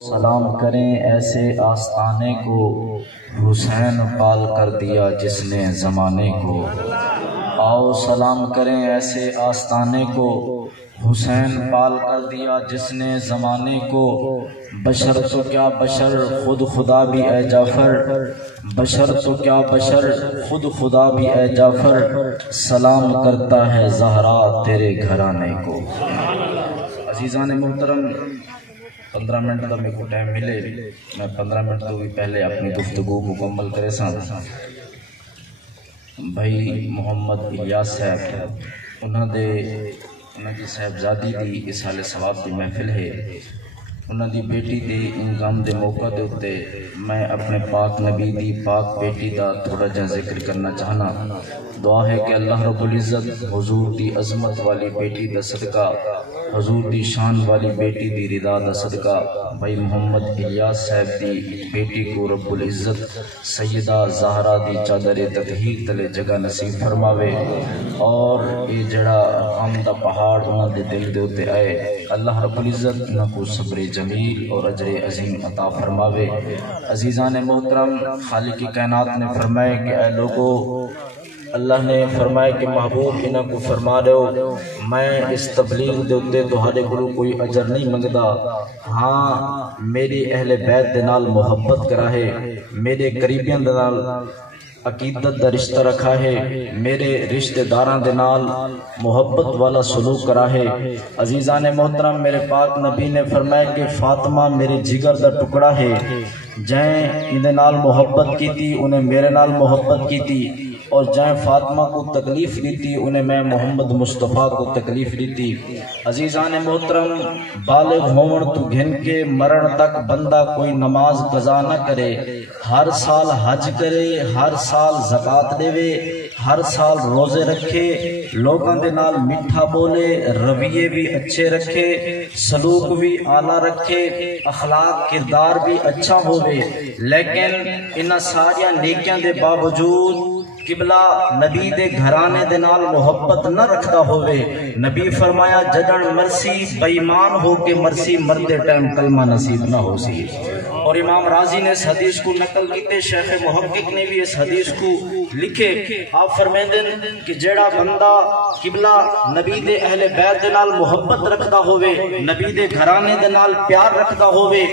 سلام کریں ایسے آستانے کو، حسین پال کر دیا جس نے زمانے کو۔ آؤ سلام کریں ایسے آستانے کو، حسین پال کر دیا جس نے زمانے کو۔ بشر تو کیا بشر خود خدا بھی اے جعفر، بشر تو کیا بشر خود خدا بھی اے جعفر، سلام کرتا ہے زہرا تیرے گھرانے کو۔ عزیزان محترم، 15 منٹ کا میرے کو ٹائم ملے، میں 15 منٹ تو بھی پہلے اپنی گفتگو مکمل کرے سا۔ بھائی محمد الیاس صاحب انہوں کی صاحبزادی دی اسال ثواب دی محفل ہے، انہوں دی بیٹی دی انگام دے موقع دے ہوتے میں اپنے پاک نبی دی پاک بیٹی دا تھوڑا جہاں ذکر کرنا چاہنا۔ دعا ہے کہ اللہ رب العزت حضور دی عظمت والی بیٹی دا صدقہ، حضور دی شان والی بیٹی دی رضا دا صدقہ بھائی محمد الیاس صاحب دی بیٹی کو رب العزت سیدہ زہرا دی چادر تطہیر تلے جگہ نصیب فرماوے، اور یہ جڑا غم دا پہاڑ انہوں دے دل دے ہوتے آئے اللہ رب العزت انہوں کو صبر جمیل اور اجر عظیم عطا فرماوے۔ عزیزان محترم، خالق کائنات نے فرمائے کہ اے لوگو، اللہ نے فرمائے کہ محبوب انہوں کو فرما رہے ہو میں اس تبلیغ دیتے تہاڈے کولوں کوئی اجر نہیں منگدا، ہاں میری اہل بیت دے نال محبت کرا ہے، میرے قریبیاں دے نال عقیدت دا رشتہ رکھا ہے، میرے رشتہ داراں دے نال محبت والا سلوک کرا ہے۔ عزیزان محترم، میرے پاک نبی نے فرمایا کہ فاطمہ میرے جگر دا ٹکڑا ہے، جائیں اندے نال محبت کی تھی انہیں میرے نال محبت کی تھی، اور جائیں فاطمہ کو تکلیف دی تھی انہیں میں محمد مصطفیٰ کو تکلیف دی تھی۔ عزیزان محترم، بالغ ہون تو گھن کے مرن تک بندہ کوئی نماز قضا نہ کرے، ہر سال حج کرے، ہر سال زکوٰۃ دے، ہر سال روزے رکھے، لوگاں دے نال میٹھا بولے، رویے بھی اچھے رکھے، سلوک بھی اعلیٰ رکھے، اخلاق کردار بھی اچھا ہوئے، لیکن انہاں ساریاں نیکیاں دے باوجود قبلہ نبی دے گھرانے دے نال محبت نہ رکھدا ہوئے۔ نبی فرمایا جدن مرسی بےمان ہو کے مرسی مردے ٹائم کلمہ نصیب نہ ہو سی۔ اور امام راضی نے اس حدیث کو نقل کیتے، شیخ محقق نے بھی اس حدیث کو لکھے، آپ فرمیندن کہ جیڑا بندہ قبلہ نبی دے اہل بیت دے نال محبت رکھدا ہوئے، نبی دے گھرانے دے نال پیار رکھدا ہوئے،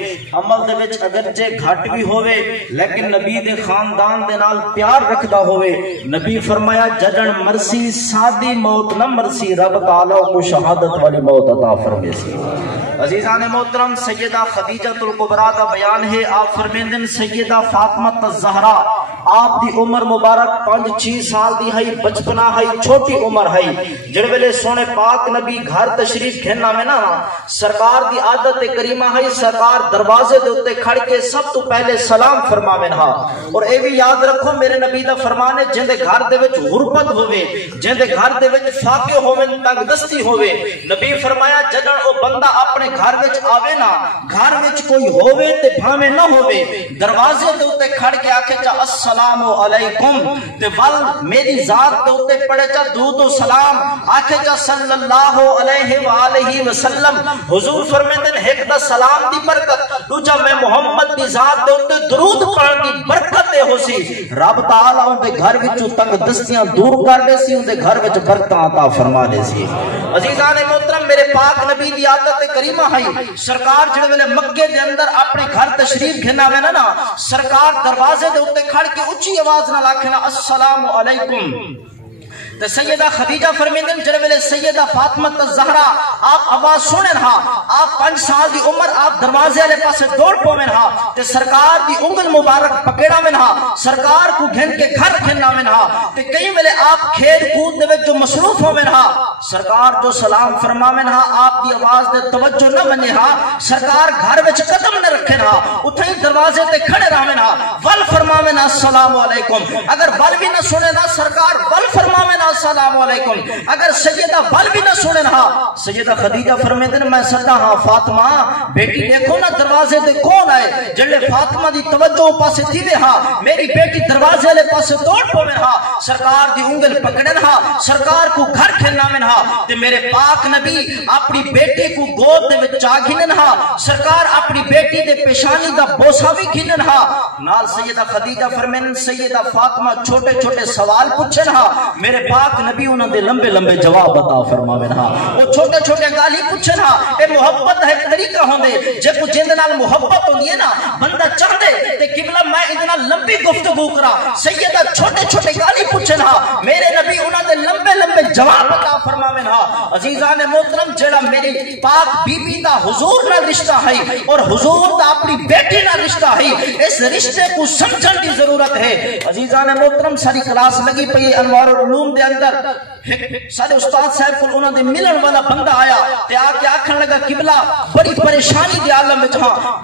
عمل دے وچ اگرچہ گھٹ بھی ہوئے لیکن نبی دے خاندان دے نال پیار رکھدا ہوئے، نبی فرمایا جدن مرسی سادی موت نہ مرسی رب تعالیٰ کو شہادت والی موت عطا فرمے سی۔ عزیزان محترم، سیدہ خدیجہ الکبریٰ کا بیان ہے، آپ فرمیندن سیدہ فاطمہ الزہرا آپ دی عمر مبارک 5-6 سال دی ہے، بچپنا ہے، چھوٹی عمر ہے، جڑ ویلے سونے پاک نبی گھر تشریف گھننا میں نا سرکار دی عادت کریمہ ہے، سرکار دروازے دے اتے کھڑ کے سب تو پہلے سلام فرماویں ہا۔ اور اے بھی یاد رکھو میرے نبی دا فرمان ہے جن دے گھر دے وچ غربت ہوئے، جن دے گھر دے وچ فاقے ہوئے، تنگ دستی ہوئے، نبی فرمایا جدن او بندہ اپنے گھر وچ آوے نا، گھر وچ کوئی ہوئے تے بھاویں نہ ہوئے، دروازے دے اتے کھڑ کے آکھے چا السلام علیکم، تے ول میری ذات دے اتے پڑھے چا درود و سلام، آکھے چا صلی اللہ علیہ وآلہ وسلم۔ حضور فرمیندن ایک دا سلام دی برکت، دوجا میں محمد دی ذات دے اتے درود پڑھن دی برکت ہو سی، رب تعالیٰ ان دے گھر وچوں تنگ دستیاں دور کر دے سی، ان دے گھر وچ برکتاں عطا فرما دے سی۔ عزیزان محترم، میرے پاک نبی دی عادت کریمہ ہے، سرکار جڑے ویلے مکے دے اندر اپنے گھر تشریف گھنا وے نا، سرکار دروازے دے اوتے کھڑ کے اونچی آواز نال آکھنا السلام علیکم۔ تو سیدہ خدیجہ فرمیندن جڑے ویلے سیدہ فاطمہ الزہرا آپ آواز سنن ہا، آپ 5 سال دی عمر آپ دروازے والے پاسے دوڑ پوین ہا، تے سرکار دی انگل مبارک پکڑا وین ہا، سرکار کو گھن کے گھر گھننا وین ہا، تے کئی ویلے آپ کھیل کود دے وچ جو مصروف ہووین ہا، سرکار جو سلام فرماوین ہا آپ دی آواز دے توجہ نہ مننے ہا، سرکار گھر وچ قدم نہ رکھن ہا، اتھے ہی دروازے تے کھڑے رہوین ہا، ول فرماوین السلام علیکم، اگر ول بھی نہ سنے نا سرکار ول فرماوین السلام علیکم اگر سیدہ بل بھی نہ سنن ہا سیدہ خدیجہ فرمیدن میں سدا ہاں فاطمہ بیٹی دیکھو نا دروازے دے کون آئے جلے فاطمہ دی توجہ پاسے تھی وے ہا میری بیٹی دروازے لے پاسے دوڑ پوین ہا سرکار دی انگل پکڑن ہا سرکار کو گھر کھلنا من ہا تے میرے پاک نبی اپنی بیٹی کو گود دے وچ آ گھنن ہا سرکار اپنی بیٹی دے پیشانی دا بوسا بھی گھنن ہا نال سیدہ خدیجہ فرمین سیدہ فاطمہ چھوٹے چھوٹے سوال پوچھن ہا میرے پاک نبی انہاں دے لمبے لمبے جواب عطا فرماون ہا وہ چھوٹے چھوٹے گالی پوچھن ہا اے محبت ہے طریقہ ہوندے جے کو جند نال محبت ہوندی ہے نا بندہ چاہندے تے قبلہ میں اتنا لمبی گفتگو کرا سیدہ چھوٹے چھوٹے گالی پوچھن ہا میرے نبی انہاں دے لمبے لمبے جواب عطا فرماون ہا عزیزان محترم جڑا میری پاک بی بی دا حضور نال رشتہ ہے اور حضور دا اپنی بیٹی نال رشتہ ہے اس رشتے کو سمجھن دی ضرورت ہے عزیزان محترم ساری کلاس لگی پئی انوار العلوم دے اندر سارے استاد صاحب کو انہوں نے ملن والا بندہ آیا تے آ کے آکھن لگا قبلہ بڑی پریشانی دے عالم وچ ہاں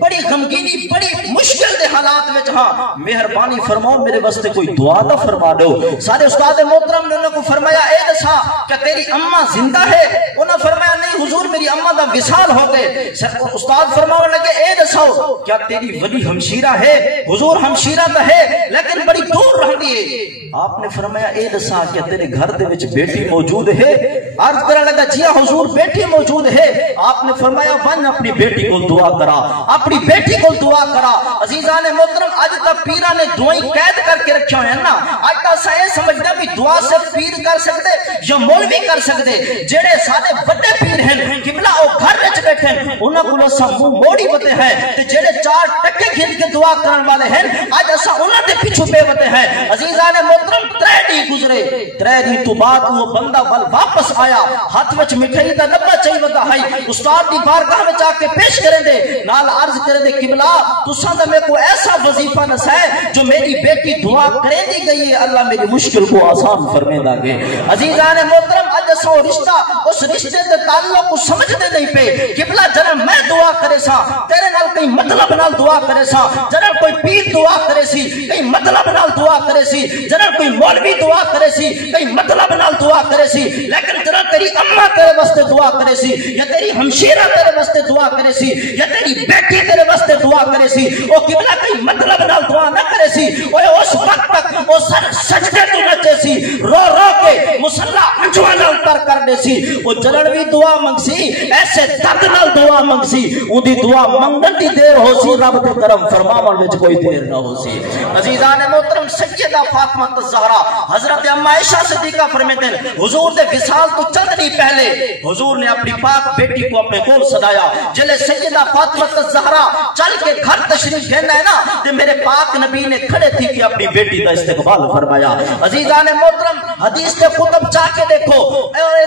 بڑی غمگینی بڑی مشکل دے حالات وچ ہاں مہربانی فرماؤ میرے واسطے کوئی دعا دا فرما دو سارے استاد محترم نے انہوں کو فرمایا اے دسا کہ تیری اماں زندہ ہے انہوں فرمایا نہیں حضور میری اماں دا وصال ہو گئے استاد فرمانے لگے اے دساؤ کیا تیری ولی ہمشیرہ ہے حضور ہمشیرہ تو ہے لیکن بڑی دور رہ دیئے آپ نے فرمایا اے دسا کیا تیرے گھر دے وچ بیٹی موجود ہے عرض کرنے لگا جی حضور بیٹی موجود ہے آپ نے فرمایا ون اپنی بیٹی کو دعا کرا اپنی بیٹی کو دعا کرا عزیزان محترم آج تک پیرہ نے دعائیں قید کر کے رکھے ہوئے ہیں نا آج تک سائیں سمجھتا بھی دعا سے پیر کر سکتے یا مولوی کر سکتے جڑے سارے بڑے پیر ہیں قبلہ او گھر وچ بیٹھے ہیں انہاں کو سا منہ موڑی بتے ہیں تے جڑے چار ٹکے کھل کے دعا کرن والے ہیں آج ایسا انہاں دے پیچھے پے بتے ہیں عزیزان محترم 3 دی گزرے 3 دی تو بعد وہ بندہ ول واپس آیا ہاتھ وچ مٹھائی دا ڈبہ چاہیے ودا ہے استاد دی بارگاہ وچ آ کے پیش کریں دے نال عرض کریں دے قبلہ تساں دا میرے کو ایسا وظیفہ نس ہے جو میری بیٹی دعا کرے دی گئی ہے اللہ میری مشکل کو آسان فرمے دا گے عزیزان محترم اج سو رشتہ اس رشتے دے تعلق کو سمجھتے نہیں پے قبلہ جنم میں دعا کرے سا تیرے نال کئی مطلب نال دعا کرے سا جنم کوئی پیر دعا کرے سی کئی مطلب نال دعا کرے سی جنم کوئی مولوی دعا کرے سی کئی مطلب نال دعا کرے سی لیکن جنم تیری اماں تیرے واسطے دعا کرے سی یا تیری ہمشیرہ تیرے واسطے دعا کرے سی یا تیری بیٹی تیرے واسطے دعا کرے سی او قبلہ کئی مطلب نال دعا نہ کرے سی اوے اس وقت تک او سر سجدے تو نچے سی رو رو کے مصلی انجواں نال تر کر دے سی او جلڑوی دعا منگ سی ایسے درد نال دعا منگ سی اون دی دعا منگن دی دیر ہو سی رب دے کرم فرماون وچ کوئی دیر نہ ہو سی عزیزان محترم سیدہ فاطمہ الزہرا حضرت اما عائشہ صدیقہ فرماتے ہیں حضور دے وصال تو چند نہیں پہلے حضور نے اپنی پاک بیٹی کو اپنے کول سدایا جلے سیدہ فاطمہ الزہرا چل کے گھر تشریف لینا ہے نا تے میرے پاک نبی نے کھڑے تھی کہ اپنی بیٹی کا استقبال فرمایا عزیزان محترم حدیث کے کتب چاہ کے دیکھو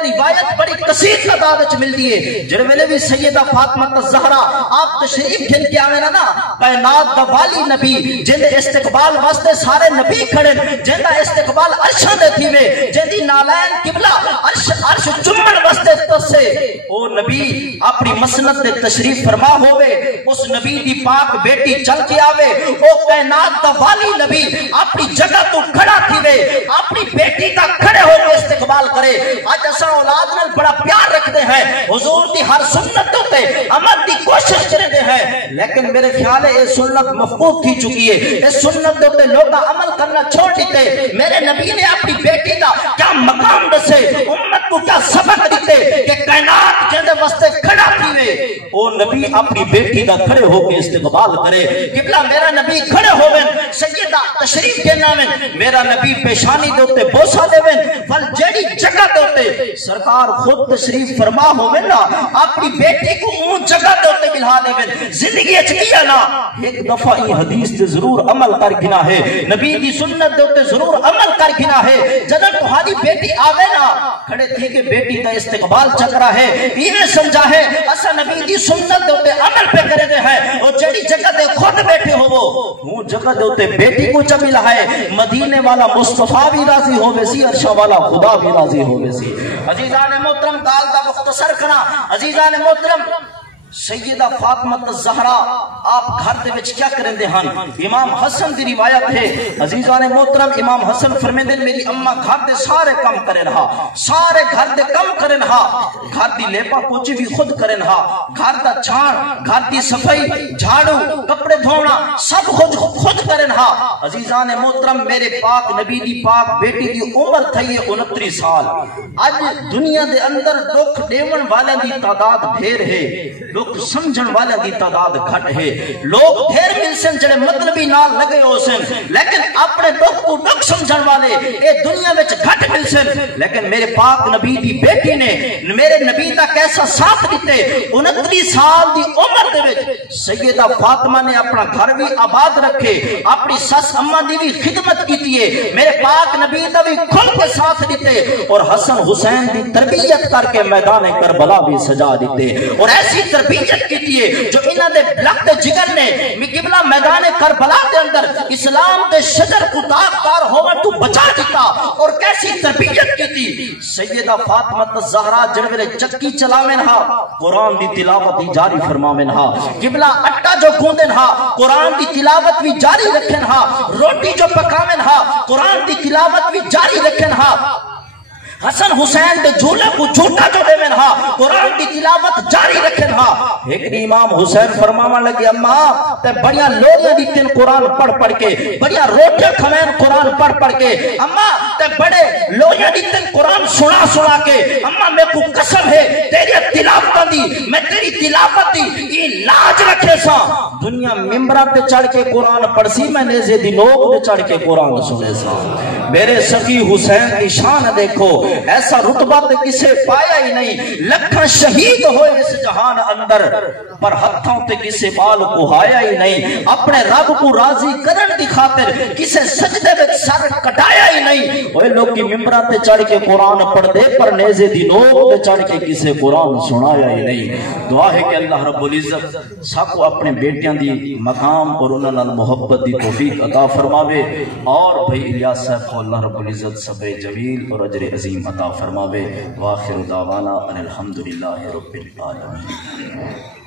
روایت بڑی کثیر تعداد وچ ملتی ہے جڑے ویلے بھی سیدہ فاطمہ الزہرا آپ تشریف گھن کے آوے نا کائنات دا والی نبی جن استقبال واسطے سارے نبی کھڑے جن دا استقبال عرشاں دے تھی وے جن دی نالین قبلہ عرش چمن واسطے تسے او نبی اپنی مسند دے تشریف فرما ہوئے اس نبی دی پاک بیٹی چل کے آوے او کائنات دا والی نبی اپنی جگہ تو کھڑا تھی وے اپنی بیٹی کا کھڑے ہو کے استقبال کرے آج ایسا اولاد نال بڑا پیار رکھتے ہیں حضور دی ہر سنت تے عمل دی کوشش کرتے ہیں لیکن میرے خیال ہے یہ سنت مفقود تھی چکی ہے اس سنت تے لوگ عمل کرنا چھوڑ دیتے میرے نبی نے اپنی بیٹی دا کیا مقام دسے امت کو کیا سبق دیتے کہ کائنات جندے واسطے کھڑا تھی وے او نبی اپنی بیٹی دا کھڑے ہو کے استقبال کرے قبلہ میرا نبی کھڑے ہوئے سیدہ تشریف دینا میں میرا نبی پیشانی دوتے بوسا دے وین فل جیڑی جگہ دوتے سرکار خود تشریف فرما ہوئے نا اپنی بیٹی کو اون جگہ دوتے ملہا دے وین زندگی اچھکیا نا ایک دفعہ یہ حدیث تے ضرور عمل کر گنا ہے نبی دی سنت دوتے ضرور عمل کر گنا ہے جدر تمہاری بیٹی آوے نا کھڑے تھے کہ بیٹی دا استقبال چکرا ہے یہ سمجھا ہے اسا نبی دی سنت دوتے عمل پہ کرے دے ہیں اور جیڑی جگہ دے خود بیٹھے ہو وہ جگہ دوتے بیٹی کو چمیل ہے مدینے والا مصطفیٰ بھی راضی ہو بیسی عرشہ والا خدا بھی راضی ہو بیسی عزیزان محترم دال دا مختصر کنا عزیزان محترم سیدہ فاطمہ الزہرا آپ گھر دے وچ کیا کرندے ہن؟ امام حسن دی روایت ہے، عزیزان محترم امام حسن فرمیندے میری اما گھر دے سارے کم کرن ہا، سارے گھر دے کم کرن ہا، گھر دی لیپا پوچی بھی خود کرن ہا، گھر دا چھان، گھر دی صفائی، جھاڑو، کپڑے دھونا سب خود کرن ہا۔ عزیزان محترم میرے پاک نبی دی پاک بیٹی دی عمر تھی 29 سال۔ اج دنیا دے اندر دکھ دیون والے دی تعداد ڈھیر ہے، دکھ سمجھن والے دی تعداد گھٹ ہے، لوگ ڈھیر مل سن جڑے مطلبی نال لگے ہو سن، لیکن اپنے دکھ کو دکھ سمجھن والے اے دنیا وچ گھٹ مل سن۔ لیکن میرے پاک نبی دی بیٹی نے میرے نبی دا کیسا ساتھ دیتے، 29 سال دی عمر دے وچ سیدہ فاطمہ نے اپنا گھر بھی آباد رکھے، اپنی سس اماں دی بھی خدمت کیتی ہے، میرے پاک نبی دا بھی کھل کے ساتھ دیتے، اور حسن حسین دی تربیت کر کے میدان کربلا بھی سجا دیتے، اور ایسی تربیت کیتی ہے جو انہاں دے لخت جگر نے قبلہ میدان کربلا دے اندر اسلام دے شجر کو داغدار ہوون تو بچا دیتا، اور کیسی تربیت کیتی۔ سیدہ فاطمہ الزہرا جڑے چکی چلاویں ہا قرآن دی تلاوت بھی جاری فرماویں ہا، قبلہ اٹا جو گوندن ہا قرآن دی تلاوت بھی جاری رکھن ہا، روٹی جو پکاویں ہا قرآن دی تلاوت بھی جاری رکھن ہا، حسن حسین دے جھولے کو جھوٹا جو دے ہا قرآن کی تلاوت جاری رکھن ہا۔ ایک دی امام حسین فرماون لگے اما تے بڑیاں لوگیاں دیتن قرآن پڑھ پڑھ کے، بڑیاں روٹیاں کھوین قرآن پڑھ پڑھ کے، اما تے بڑے لوگیاں دیتن قرآن سنا سنا کے، اما میں کو قسم ہے تیری تلاوت دی میں تیری تلاوت دی یہ لاج رکھے سا، دنیا ممبرہ پہ چڑھ کے قرآن پڑھ سی میں نیزے دی لوگ پہ چڑھ کے قرآن سنے سا۔ میرے سخی حسین کی شان دیکھو، ایسا رتبہ تے کسے پایا ہی نہیں، لکھاں شہید ہوئے اس جہان اندر پر ہتھوں تے کسے بال کو ہایا ہی نہیں، اپنے رب کو راضی کرن دی خاطر کسے سجدے وچ سر کٹایا ہی نہیں۔ اوے لوگ کی ممبرہ تے چڑھ کے قرآن پڑھ دے پر نیزے دی لوگ تے چڑھ کے کسے قرآن سنایا ہی نہیں۔ دعا ہے کہ اللہ رب العزت سب کو اپنے بیٹیاں دی مقام اور انہاں نال محبت دی توفیق عطا فرماوے، اور بھائی الیاس صاحب کو اللہ رب العزت صبر جمیل اور اجر عظیم عطا فرماوے۔ وآخر دعوانا ان الحمدللہ رب العالمین۔